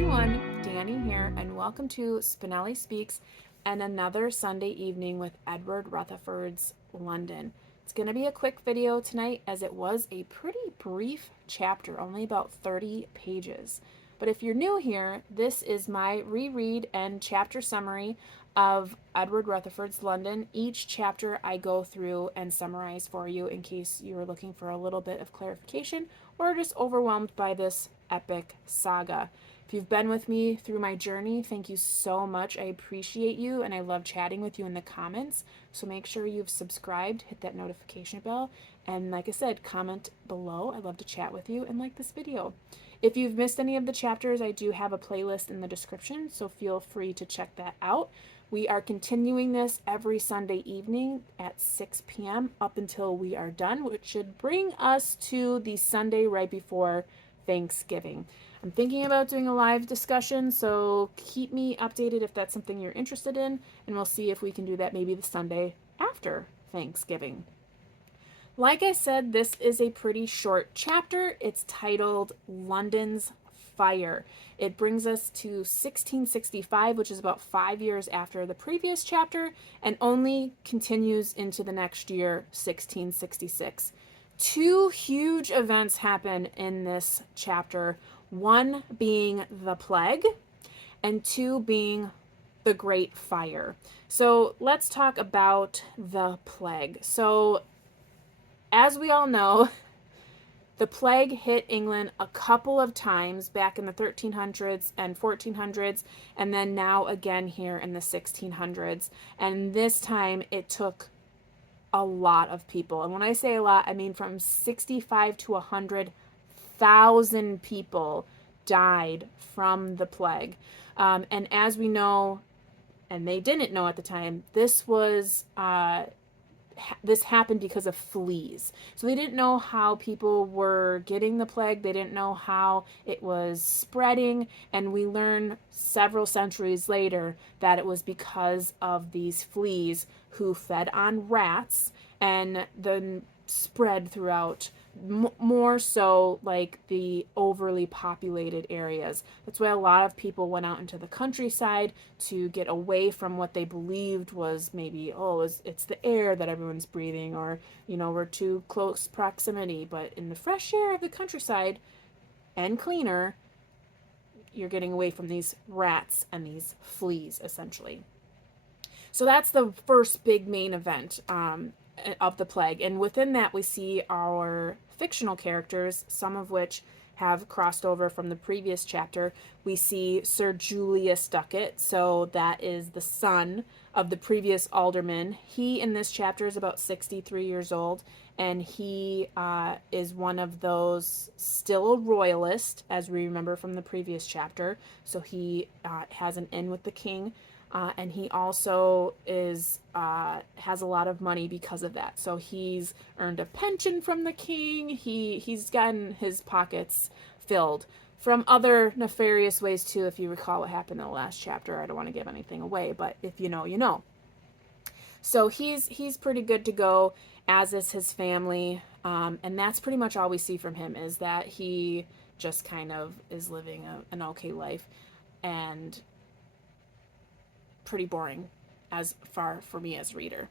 everyone, Dani here, and welcome to Spenelli Speaks and another Sunday evening with Edward Rutherfurd's London. It's going to be a quick video tonight as it was a pretty brief chapter, only about 30 pages. But if you're new here, this is my reread and chapter summary of Edward Rutherfurd's London. Each chapter I go through and summarize for you in case you are looking for a little bit of clarification or just overwhelmed by this epic saga. If you've been with me through my journey, thank you so much. I appreciate you and I love chatting with you in the comments. So make sure you've subscribed, hit that notification bell, and like I said, comment below. I love to chat with you and like this video. If you've missed any of the chapters, I do have a playlist in the description, so feel free to check that out. We are continuing this every Sunday evening at 6 p.m. up until we are done, which should bring us to the Sunday right before Thanksgiving. I'm thinking about doing a live discussion, so keep me updated if that's something you're interested in, and we'll see if we can do that maybe the Sunday after Thanksgiving. Like I said, this is a pretty short chapter. It's titled London's Fire. It brings us to 1665, which is about 5 years after the previous chapter, and only continues into the next year, 1666. Two huge events happen in this chapter, one being the plague and two being the Great Fire. So let's talk about the plague. So as we all know, the plague hit England a couple of times back in the 1300s and 1400s, and then now again here in the 1600s. And this time it took a lot of people. And when I say a lot, I mean from 65 to 100,000 people died from the plague. And as we know, and they didn't know at the time, this happened because of fleas. So they didn't know how people were getting the plague. They didn't know how it was spreading. And we learn several centuries later that it was because of these fleas who fed on rats and then spread throughout more so like the overly populated areas. That's why a lot of people went out into the countryside to get away from what they believed was maybe, it's the air that everyone's breathing, or, we're too close proximity. But in the fresh air of the countryside and cleaner, you're getting away from these rats and these fleas, essentially. So that's the first big main event of the plague. And within that, we see our fictional characters, some of which have crossed over from the previous chapter. We see Sir Julius Ducat, so that is the son of the previous alderman. He, in this chapter, is about 63 years old, and he is one of those, still a royalist, as we remember from the previous chapter. So he has an in with the king. And he also has a lot of money because of that. So he's earned a pension from the king. He's gotten his pockets filled from other nefarious ways too. If you recall what happened in the last chapter, I don't want to give anything away, but if you know, you know. So he's pretty good to go, as is his family, and that's pretty much all we see from him, is that he just kind of is living an okay life, and pretty boring as far for me as reader.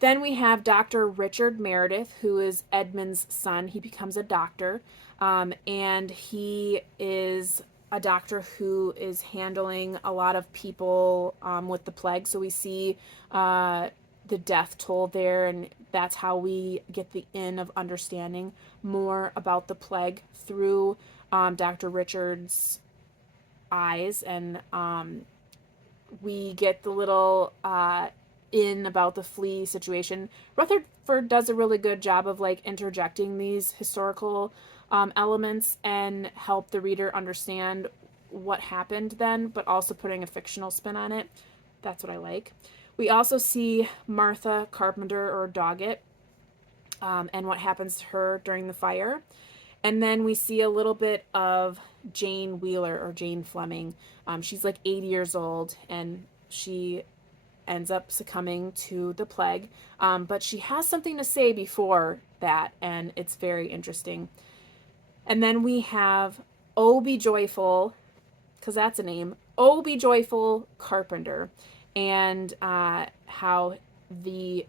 Then we have Dr. Richard Meredith, who is Edmund's son. He becomes a doctor, and he is a doctor who is handling a lot of people with the plague. So we see the death toll there, and that's how we get the in of understanding more about the plague through Dr. Richard's eyes, and we get the little in about the flea situation. Rutherfurd does a really good job of interjecting these historical elements and help the reader understand what happened then, but also putting a fictional spin on it. That's what I like. We also see Martha Carpenter, or Doggett, and what happens to her during the fire. And then we see a little bit of Jane Wheeler, or Jane Fleming. She's 80 years old, and she ends up succumbing to the plague. But she has something to say before that, and it's very interesting. And then we have Oh Be Joyful, because that's a name, Oh Be Joyful Carpenter, and how the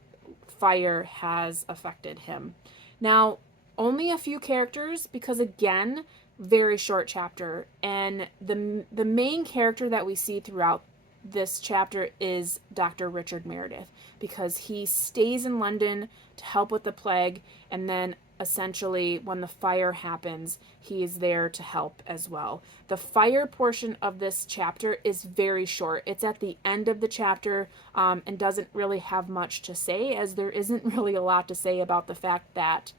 fire has affected him. Now, only a few characters, because again, very short chapter, and the main character that we see throughout this chapter is Dr. Richard Meredith, because he stays in London to help with the plague, and then essentially when the fire happens, he is there to help as well. The fire portion of this chapter is very short. It's at the end of the chapter, and doesn't really have much to say, as there isn't really a lot to say about the fact that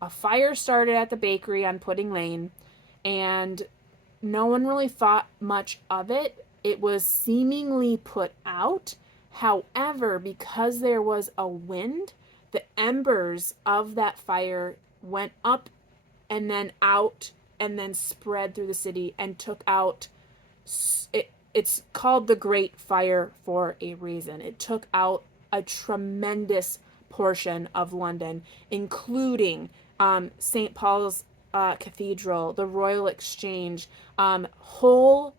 a fire started at the bakery on Pudding Lane, and no one really thought much of it. It was seemingly put out. However, because there was a wind, the embers of that fire went up and then out and then spread through the city and took out it's called the Great Fire for a reason. It took out a tremendous portion of London, including St. Paul's Cathedral, the Royal Exchange, whole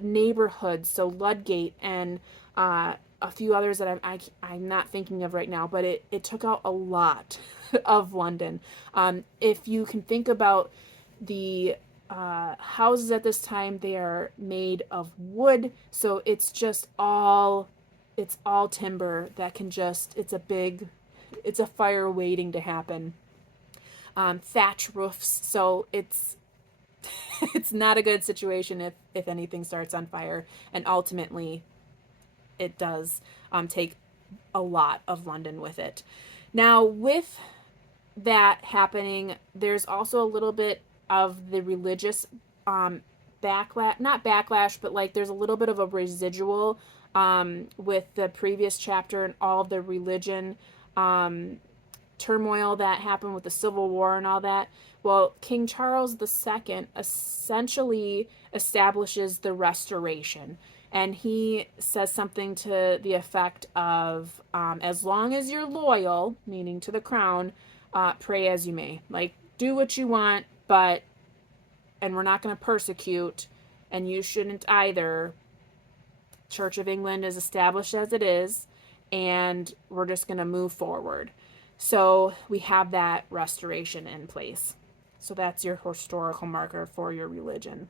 neighborhoods, so Ludgate and a few others that I'm not thinking of right now, but it took out a lot of London. If you can think about the houses at this time, they are made of wood, so it's all timber that can it's a fire waiting to happen. Thatch roofs, so it's not a good situation if anything starts on fire, and ultimately it does take a lot of London with it. Now, with that happening, there's also a little bit of the religious backlash, not backlash, but like there's a little bit of a residual with the previous chapter and all of the religion turmoil that happened with the Civil War and all that. Well, King Charles II essentially establishes the Restoration. And he says something to the effect of, as long as you're loyal, meaning to the crown, pray as you may. Like, do what you want, and we're not going to persecute, and you shouldn't either. Church of England is established as it is, and we're just going to move forward. So we have that restoration in place. So that's your historical marker for your religion.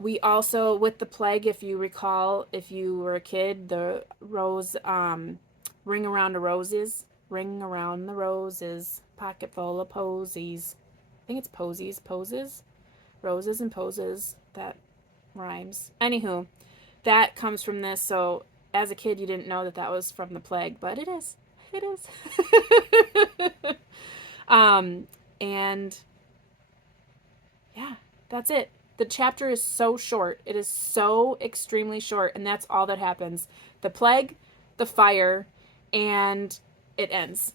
We also, with the plague, if you recall, if you were a kid, the rose, ring around the roses, pocket full of posies. I think it's posies, roses and poses, that rhymes. Anywho, that comes from this, so as a kid you didn't know that was from the plague, but it is. And yeah, that's it. The chapter is so short. It is so extremely short, and that's all that happens. The plague, the fire, and it ends.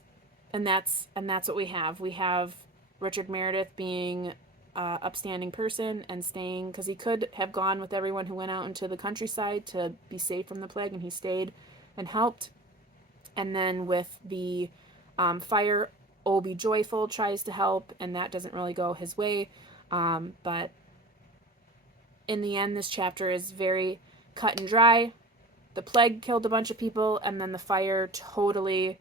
And that's what we have. We have Richard Meredith being an upstanding person and staying, because he could have gone with everyone who went out into the countryside to be safe from the plague, and he stayed and helped. And then with the fire, Oh Be Joyful tries to help, and that doesn't really go his way. But in the end, this chapter is very cut and dry. The plague killed a bunch of people, and then the fire totally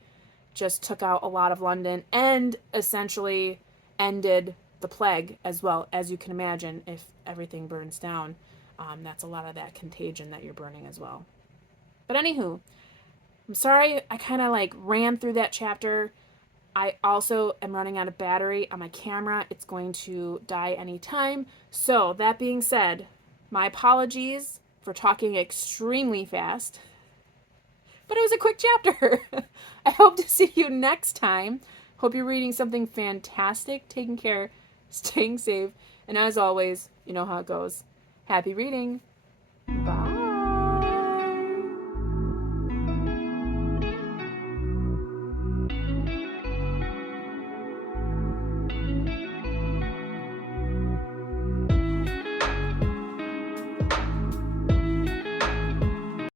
just took out a lot of London and essentially ended the plague as well. As you can imagine, if everything burns down, that's a lot of that contagion that you're burning as well. But anywho, I'm sorry I kind of ran through that chapter. I also am running out of battery on my camera. It's going to die anytime. So that being said, my apologies for talking extremely fast. But it was a quick chapter. I hope to see you next time. Hope you're reading something fantastic, taking care, staying safe, and as always, you know how it goes. Happy reading. Bye.